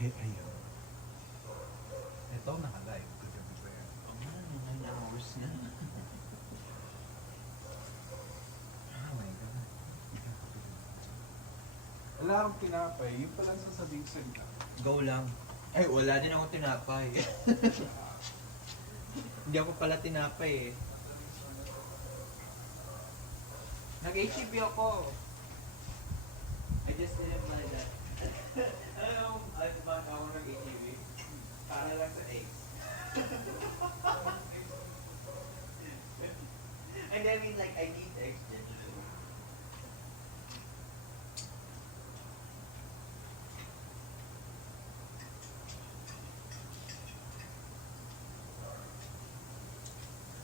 Eh, ayun. Ito, naka-live. Good everywhere. Oh, 9 hours na. Oh my God. Wala akong tinapay. Yung palang sasabihin sa ita. Go lang. Ay, wala din ako tinapay. Hindi ako pala tinapay eh. Nag-HEB ako. I just didn't buy that. Alam mo, bakit ako nag-HEB? Para lang sa eggs. And I mean like, I need eggs.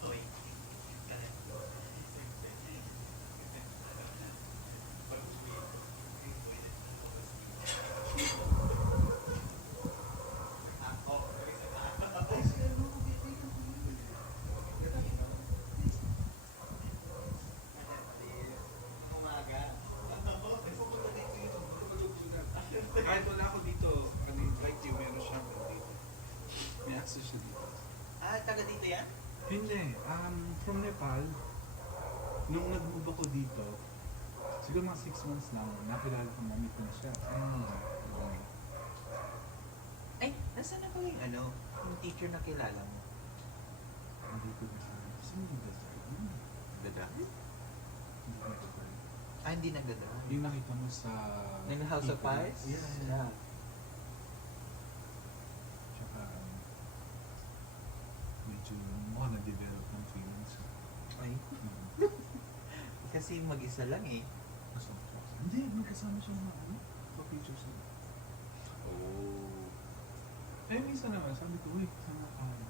Uy. Kahit wala ako dito, kami invite you, meron siya dito. May access siya dito. Ah, taga dito yan? Hindi, from Nepal, nung nag-move ako dito, siguro mga 6 months lang, nakilala ko, mamit ko na siya. Okay. Ay, nasaan na ba yung yung teacher na kilala mo? Hindi ko na siya. Sino yung design? Nagdadrive? Hindi ko na. Ah, hindi nagdadrive. Yung nakita mo sa... Nang House of Pies? Yeah. Tsaka, medyo mukha na-develop ng feelings. Ay, kasi mag-isa lang eh. Hindi, magkasama siya na pa-pictures na. Oh. Eh, minsan naman, sabi ko, wait, sana tayo.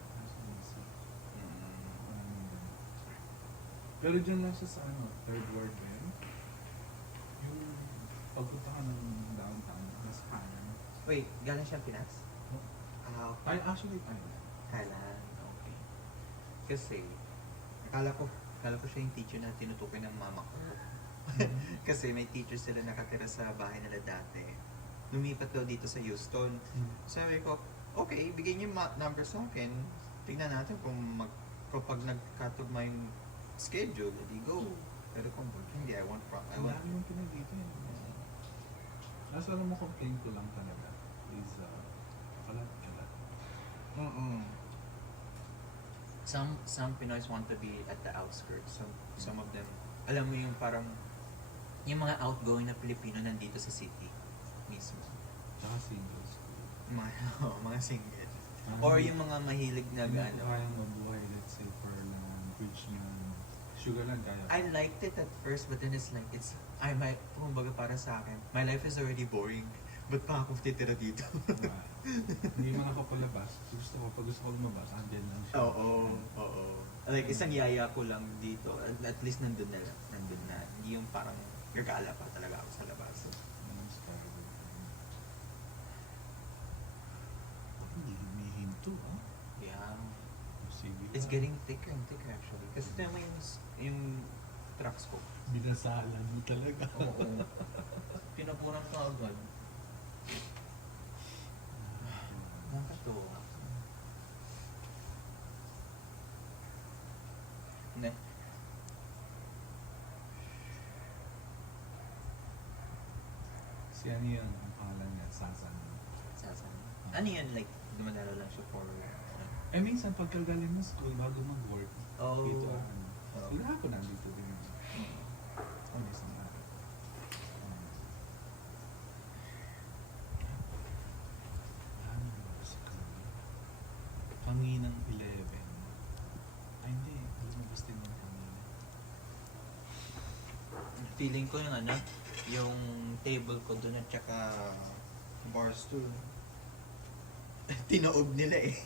Pero dyan lang siya sa third ward ba yun? Yung pagpunta ka ng downtown, nasa kanan. Wait, galing siya Pinas? Oh. Ah, okay. Ay, actually, Thailand. Thailand, okay. Kasi, akala ko siya yung teacher na tinutukoy ng mama ko. Kasi may teacher sila nakatira sa bahay nila dati. Lumipat daw dito sa Houston. Sabi ko, okay, bigyan niyo number sa akin. Tingnan natin kung kapag nagkatugma yung schedule, hindi go. Pero kung hindi, I want. Ang dami yung pinag dito yun. Nasa alam mo, complain ko lang talaga is, kalat. Some Pinoys want to be at the outskirts. Some of them, alam mo yung parang, yung mga outgoing na Pilipino nandito sa city mismo. Tsaka singles. Mga single. Or yung mga mahilig na Hindi ko ano. kayang mabuhay, let's say, for lang bridge niyo. Sugar lang kaya. I liked it at first, but then it's like, kumbaga para sa akin, my life is already boring. Ba't pa ako titira dito? Hindi man ako palabas. Pag gusto ko lumabas, andyan lang siya. Oo. Like, isang yaya ko lang dito. At least nandun na. Hindi yung parang gagala pa talaga ako sa labas. May hinto, ha? Yeah. Sige. It's getting thicker and thicker actually. Kasi ito naman yung trucks ko. Binasalan mo talaga. Oo. Pinapunan ka agad. Nakakatuwa. Ne? Si ano yan, ang pangalan niya, Sasan. Sasan. Ano yan? Like, dumadalo lang siya for... Eh minsan, pagkagaling mo school, bago mag-work, Oh. dito Oh. Sila ako nandito din. Honest na. Kami ng 11. Ay hindi, lumabas din ng kami. Feeling ko yung yung table ko doon at saka bar stool. Tinoog nila eh.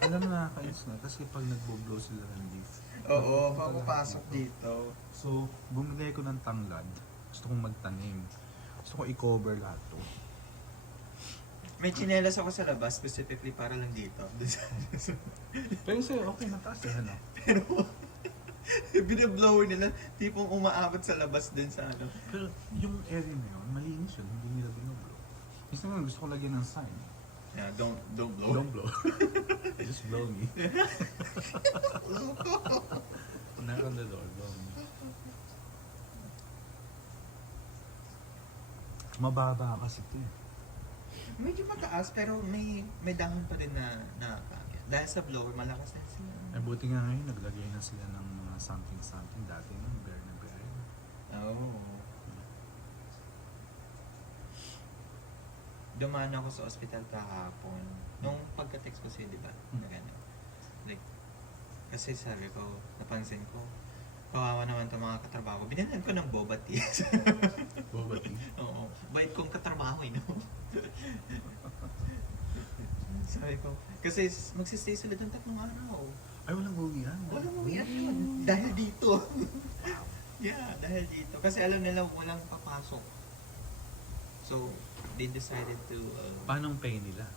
Alam mo, nakakainis na kasi pag nagbo-blow sila ng leaf. Oo, papapasok dito. So, bumili ko ng tanglad. Gusto kong magtanim. Gusto kong i-cover lahat to. May tsinelas ako sa labas specifically para lang dito. Pero sa'yo, okay, mataas eh, ano? Pero binablower nila, tipong umaabot sa labas din sa Pero yung area na yun, malinis yun, hindi nila binublow. Kasi naman, gusto ko lagyan ng sign. Yeah, don't blow. Don't blow. Just blow me. Knock on the door, blow me. Mababa kasi ito eh. Medyo mataas pero may dahon pa rin na nakakakit. Dahil sa blower, malakas na sila. Ay, buti nga ngayon, naglagay na sila ng mga something. Dati nga, bare na bare. Oh. Dumaan ako sa ospital kahapon. Nung pagka-text ko sa'yo, di ba? Hmm. Like, kasi sabi ko, napansin ko, kawawa naman itong mga katrabaho. Binilhan ko ng boba tea. Boba tea? Oo. Bait kong katrabaho, no? Sabi ko, kasi magsistay sila doon 3 araw. Ay, walang uwian. Walang uwian yun. Dahil dito. Yeah, dahil dito. Kasi alam nila walang papasok. So, they decided to... Paano ang pay nila?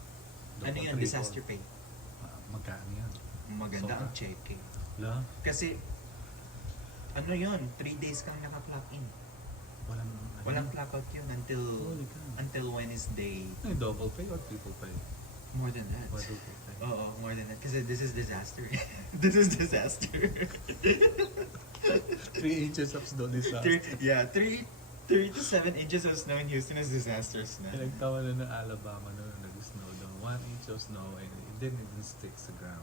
ano yun? Disaster pay. Magkano yan? Maganda So, ang check-in. La? Kasi, ano yun? 3 days kang naka-clock in. Walang clock out yun Holy cow. until Wednesday. Ay, double pay or triple pay? More than that. Quadruple pay. Oo, more than that. Kasi this is disaster. This is disaster. 3 inches of snow disaster. 3 to 7 inches of snow in Houston is disasters na. Pinagtawa na ng Alabama noon nag-snow daw. 1 inch of snow and it didn't even stick sa ground.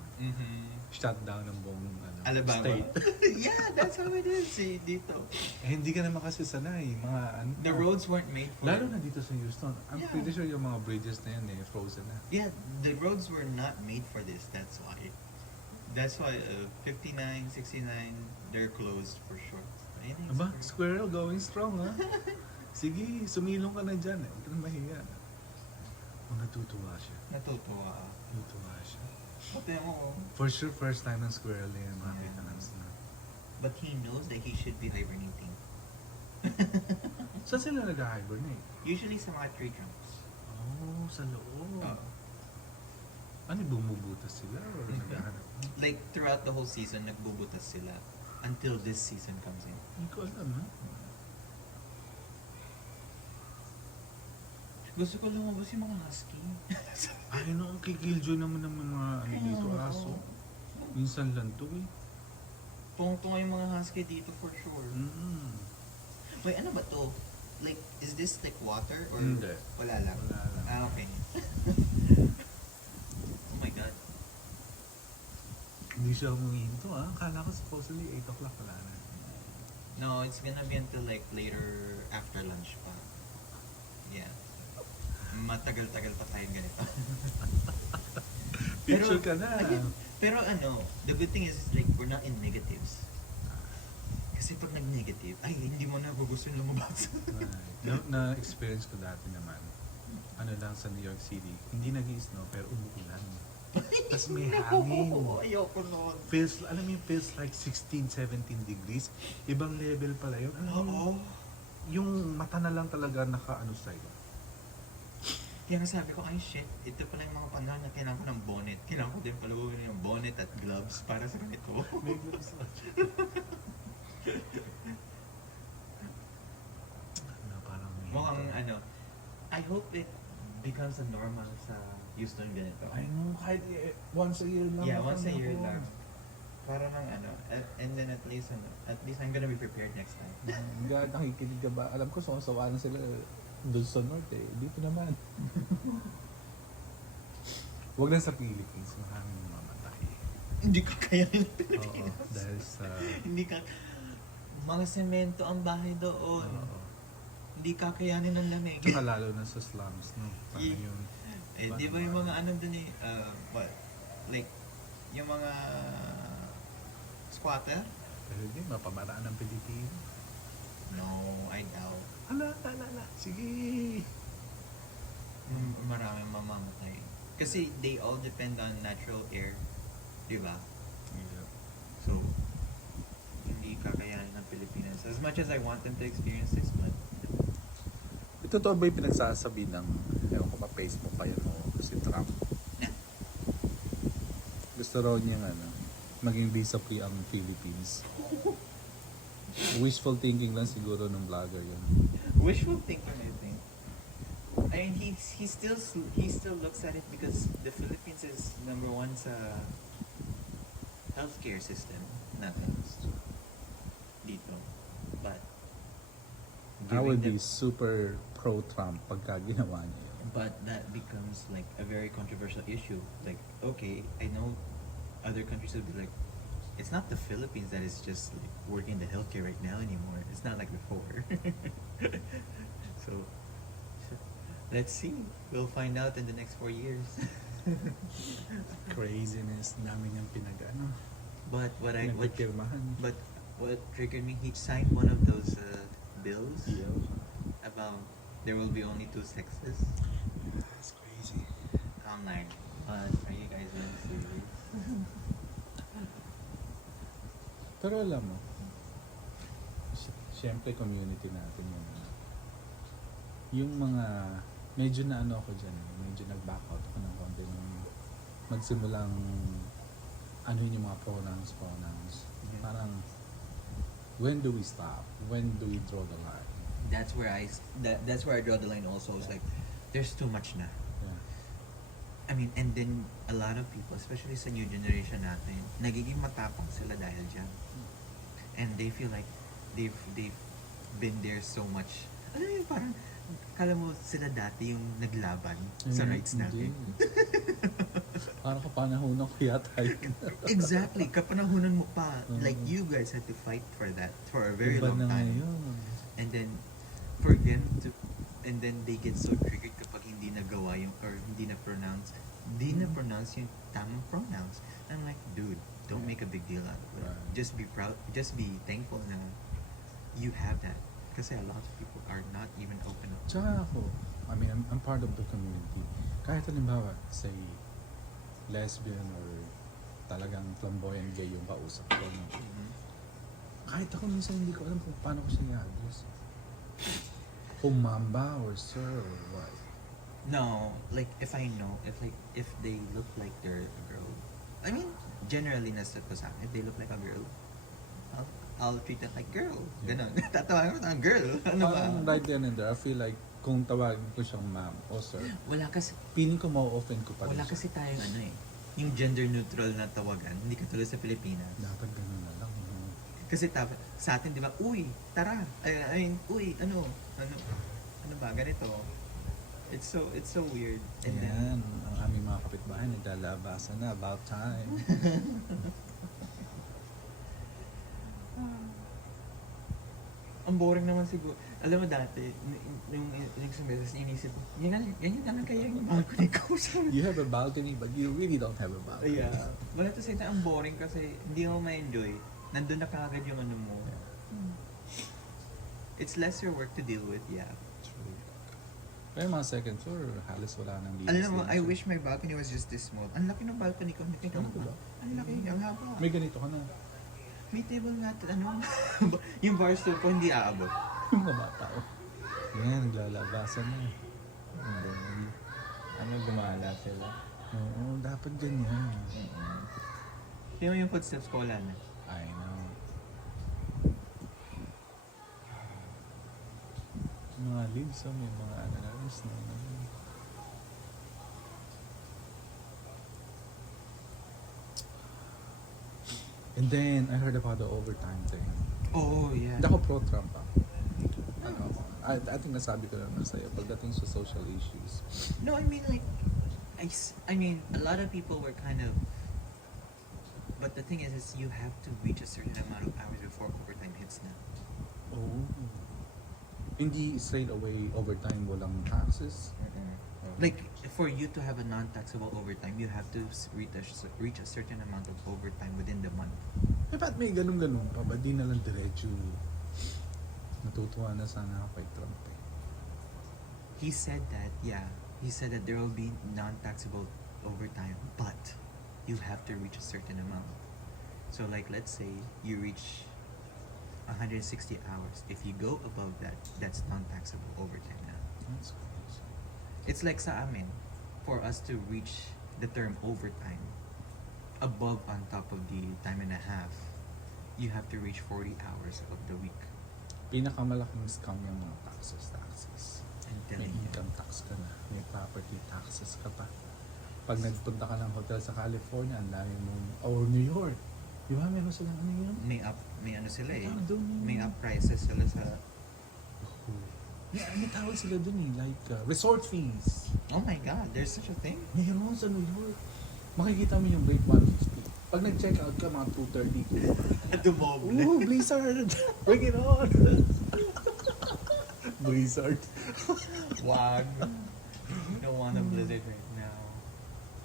Shut down ang buong Alabama. state. Yeah, that's how it is. See, dito. Eh, hindi ka naman kasi sanay. Mga ano. The roads weren't made for... Lalo na dito sa Houston. I'm Yeah. pretty sure yung mga bridges na yan frozen na. Yeah, the roads were not made for this. That's why. That's why 59, 69, they're closed for sure. Anything Aba, squirrel going strong ha? Sige, sumilong ka na dyan. Huwag ka na mahiya. Oh, natutuwa siya. Natutuwa. Natutuwa siya. Pati mo. For sure, first time ng squirrel yan. Makita ng snow. But he knows that he should be hibernating. Saan sila nag-hibernate? Usually sa mga tree trunks. Oh, sa loob. Oo. Ano, bumubutas sila or Mhm. naghahanap? Like throughout the whole season, nagbubutas sila until this season comes in. Hindi ko alam ha. Gusto ko lumabas yung mga husky. Ay no, ang kikiljo naman ng mga ano dito, Oo. aso. Minsan lang to eh. Tungtong yung mga husky dito for sure. Mm-hmm. Wait, ano ba to? Like, is this like water or Hindi. wala lang? Wala lang. Ah, okay. Oh my God. Hindi siya humihinto ah. Kala ko supposedly 8 o'clock wala na. No, it's gonna be until like later after lunch pa. Yeah. Matagal-tagal pa tayong ganito. Picture ka na. Ayun, pero ano, the good thing is like we're not in negatives. Kasi pag nag-negative, ay hindi mo na gusto lumabas. Right. Na-experience ko dati naman. Ano lang sa New York City. Hindi nag-i-snow pero umuulan. Tapos may hangin. Ayoko nun. Alam mo yung feels like 16, 17 degrees. Ibang level pala yun. Alam mo, Oo. yung mata na lang talaga naka-ano sa'yo. Kaya nga sabi ko, ay shit, ito pala yung mga panahon na kailangan ko ng bonnet. Kailangan ko din pala bumili ng bonnet at gloves para sa ganito. May gloves na. Ano, parang may... Mukhang ano, I hope it becomes a normal sa Houston ganito. I know, kahit once a year lang. Yeah, once a ako. year lang. Para lang ano, and then at least I'm gonna be prepared next time. God, nakikinig ka ba? Alam ko, sawa na sila doon sa north eh. Dito naman. Huwag lang sa Philippines, maraming mamamatay. Hindi ka kaya ng Oo, Pilipinas. dahil sa... Hindi ka, mga semento ang bahay doon. Oo. Hindi kakayanin ng lamig. Tsaka lalo na sa slums, no? Paano Yeah. yung... Eh, di ba yung mga ano dun eh, what? Like, yung mga squatter? Pero hindi, mapamaraan ng Pilipino. No, I doubt. Ala. Sige. Maraming mamamatay. Kasi they all depend on natural air. Di ba? Yeah. So, hindi kakayanin ng Pilipinas. As much as I want them to experience this, but Ito to ba yung pinagsasabi ng, ewan ko pa, Facebook pa yan o si Trump? Yeah. Gusto raw niyang maging visa-free ang Philippines. Wishful thinking lang siguro ng vlogger yun. wishful thinking, I think. I mean, he still looks at it because the Philippines is number one sa healthcare system natin dito. But I would giving be super pro-Trump pagka ginawa niya yun. but that becomes like a very controversial issue. Like, okay, I know other countries would be like, it's not the Philippines that is just like working the healthcare right now anymore. It's not like before. so let's see. We'll find out in the next 4 years. Craziness, dami niyang pinag-ano. but what Pinagpipirmahan. but what triggered me, he signed one of those bills about there will be only 2 sexes. That's crazy. I'm like, are you guys really serious? Pero alam mo, siyempre community natin yun. Yung mga, medyo na ano ako dyan, medyo nag-back out ako ng konti nung magsimulang ano yun yung mga pronouns. Mhm. Parang, when do we stop? When do we draw the line? That's where that's where I draw the line also. It's like, there's too much na. Yeah. I mean, and then a lot of people, especially sa new generation natin, nagiging matapang sila dahil dyan. And they feel like they've been there so much. Alam mo yun, parang kala mo sila dati yung naglaban sa rights natin. Parang kapanahonan ko yata yun. Exactly, kapanahunan mo pa. Like, Mhm. you guys had to fight for that for a very Iba long na time. ngayon. And then for them to, and then they get so triggered kapag hindi nagawa yung, or hindi na pronounce yung tamang pronouns. I'm like, dude, don't make a big deal out of it. Right. Just be proud, just be thankful na you have that. Kasi a lot of people are not even open up. Tsaka ako, I mean, I'm part of the community. Kahit halimbawa, say, lesbian or talagang flamboyant gay yung kausap ko. No? Mhm. Kahit ako minsan hindi ko alam kung paano ko siya i-address. Kung ma'am ba or sir or what. No, like if I know, if they look like they're a girl, I mean, generally nasa ko sa akin, if they look like a girl, I'll treat them like girl. Yeah. Ganon. Tatawagan ko, girl. Ano ba? Parang right then and there, I feel like kung tawagin ko siyang ma'am o sir, Wala kasi, feeling ko ma-offend ko pa rin wala siya. kasi tayong ano eh. Yung gender neutral na tawagan, hindi katulad sa Pilipinas. Dapat ganun na lang. no? Kasi sa atin, di ba, uy, tara. I mean, uy, ano ba, ganito. It's so weird. And then, Ayan, ang aming mga kapitbahay naglalabasan na about time. ang boring naman siguro. Alam mo dati, yung isang beses inisip ko, yan na lang kaya yung balcony ko. You have a balcony but you really don't have a balcony. Yeah. But at the same time, ang boring kasi hindi mo ma-enjoy. Nandun na kagad yung ano mo. It's lesser work to deal with, yeah. True. Pero mga second floor, halos wala nang linis. Alam mo, I wish my balcony was just this small. Ang laki ng balcony ko. Ano ba? Ang laki, ang haba. May ganito ka na. May table nga, ano, yung bar stool ko hindi aabot. Yung mga bata oh. Yan, naglalabasan na. Ano, gumala sila. Oo, dapat ganyan. Tingnan mo yung footsteps ko, wala na. I know. Mga leaves, oh, may mga ano na rin, snow na rin. And then, I heard about the overtime thing. Oh, yeah. Hindi ako pro-Trump ah. Ano ako, I think nasabi ko lang na sa'yo, pagdating sa social issues. No, I mean like, I mean, a lot of people were kind of, but the thing is you have to reach a certain amount of hours before overtime hits na. Oh. Hindi straight away overtime, walang taxes. Like, for you to have a non-taxable overtime, you have to reach a certain amount of overtime within the month. Eh, ba't may ganun-ganun pa? Ba't di na lang diretso? Natutuwa na sana ako kay Trump eh. He said that, yeah, he said that there will be non-taxable overtime, but you have to reach a certain amount. So like, let's say you reach 160 hours. If you go above that, that's non-taxable overtime na. That's crazy. It's like sa amin, for us to reach the term overtime, above on top of the time and a half, you have to reach 40 hours of the week. pinakamalaking scam yung mga taxes. I'm May telling you. income tax ka na, may property taxes ka pa. Pag nagpunta ka ng hotel sa California, ang dami mong, or New York, di ba meron silang ano yun? May ano sila eh. Ah, doon yun. May up prices sila sa... May tawag sila dun eh, like resort fees. Oh my God, there's such a thing? Meron sa New York. Makikita mo yung rate 150. Pag nag-check out ka, mga 230. Dumoble. Ooh, Blizzard! Bring it on! Blizzard. Wag. You don't want a blizzard right now.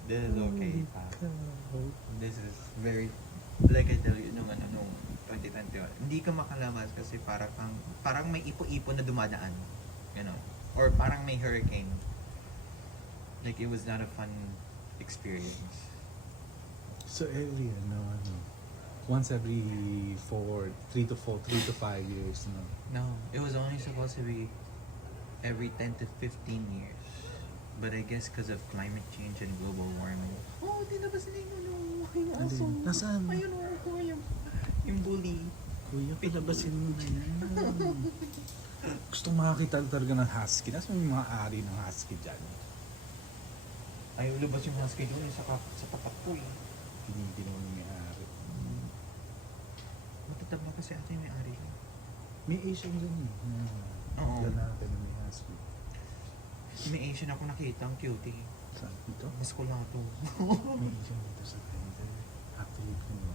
This is okay, pa. This is very... Like I tell you, nung 2021, hindi ka makalabas kasi parang may ipo-ipo na dumadaan. You know? Or parang may hurricane. Like, it was not a fun experience. So every once every 3 to 5 years, no? No, it was only supposed to be every 10 to 15 years. But I guess because of climate change and global warming. Oh, di na ba sila yung aso? Alin? Nasaan? Ayun o, yung bully. Kuya, palabasin mo na yan. Gusto makakita talaga ng husky. Nasa may mga ari ng husky dyan. Ayaw lumabas yung husky doon sa tapat ko eh. Hindi naman may ari. Matatab na kasi ate may ari. May Asian dyan eh. Oo. Yan natin na may husky. May Asian ako nakita, ang cute eh. Saan dito? Mas kulato. May Asian dito sa Canada. Half Filipino.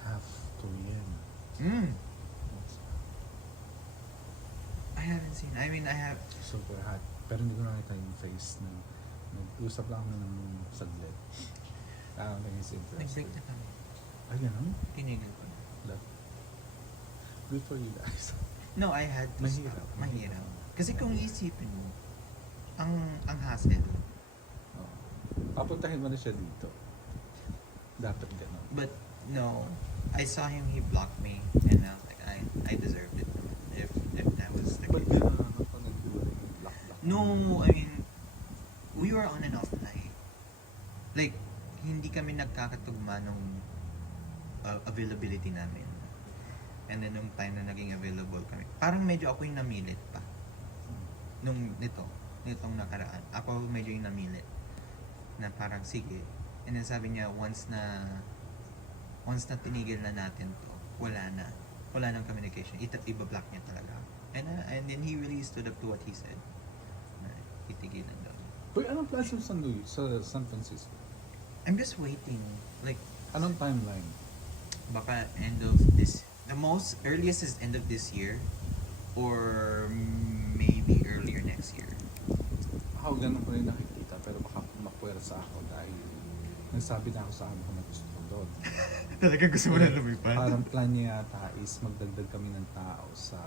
Half Korean. I haven't seen. I mean, I have. Super hot. Pero hindi ko nakita yung face na nag-usap lang ako ng saglit. Lang is interesting. Nag-break na kami. Ay, ganun? Tinigil ko na. Love. Good for you guys. No, I had to Mahirap. stop. Mahirap. Kasi kung iisipin mo, ang hassle. Oh. Papuntahin mo na siya dito. Dapat ganun. But no, I saw him, he blocked me, and I was like, I deserved it. If that was the Ba't case. gano'n ako nag-block? No, I mean, we were on and off night. Like, hindi kami nagkakatugma nung availability namin. And then nung time na naging available kami, parang medyo ako yung namilit pa. Nitong nakaraan. Ako medyo yung namilit. Na parang sige. And then sabi niya, once na tinigil na natin to, wala nang communication. Iba-block niya talaga. And then he really stood up to what he said. Na itigilan daw. Uy, anong plans mo sa San Francisco? I'm just waiting. Like, Anong timeline? baka end of this, the most earliest is end of this year, or maybe earlier next year. Ako ganun ko rin nakikita, pero baka mapuwersa ako dahil nagsabi na ako sa amin kung gusto ko doon. Talaga gusto mo na lumipad? Parang plan niya yata is magdagdag kami ng tao sa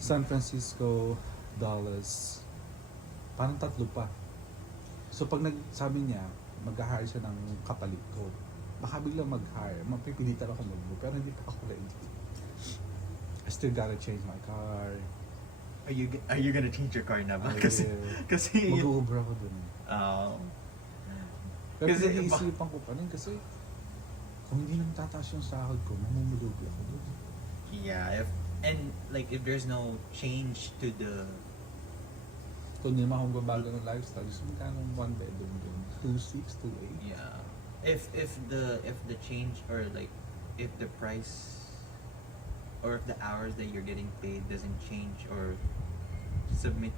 San Francisco, Dallas, parang 3 pa. So pag sabi niya, mag-hire siya ng kapalit ko, baka biglang mag-hire, mapipilitan ako mag-move, pero hindi pa ako ready. I still gotta change my car. Are you gonna change your car na ba? I Kasi will. Mag-Uber ako dun. Pero Kasi naisipan ko pa rin kasi kung hindi nang tataas yung sahod ko, mamumulubi ako dun. yeah, if there's no change to the Kung hindi akong babago ng lifestyle, gusto mo kaya ng 1 bedroom dun. 2.6, 2.8. yeah, if the change, or like if the price or if the hours that you're getting paid doesn't change or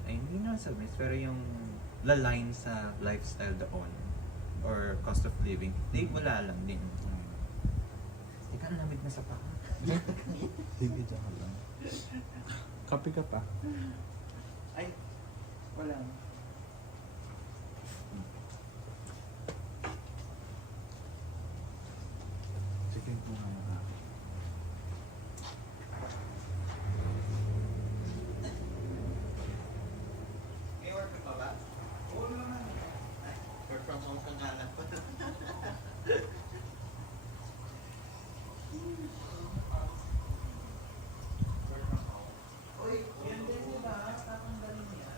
hindi na submit, pero yung laline sa lifestyle doon or cost of living, wala lang din. Ikaw ang lamig na sa paa. Sige, dyan ka lang. Kape ka pa. Ay, wala. Sige, kung ano na. May work ka pa ba? Oo naman. Work from home ka nga lang. Uy, yan din diba? Tatanggalin niya.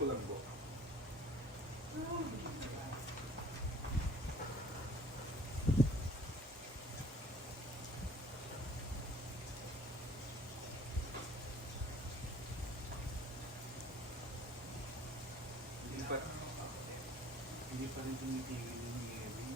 Kulang po. Hindi pa, hindi pa rin tumitigil yung hearing.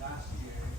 Last year,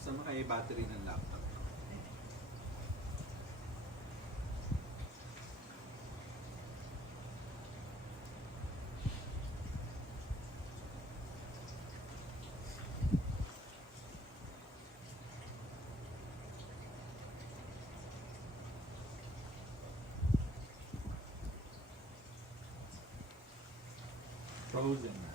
Sama kay battery ng laptop. Frozen.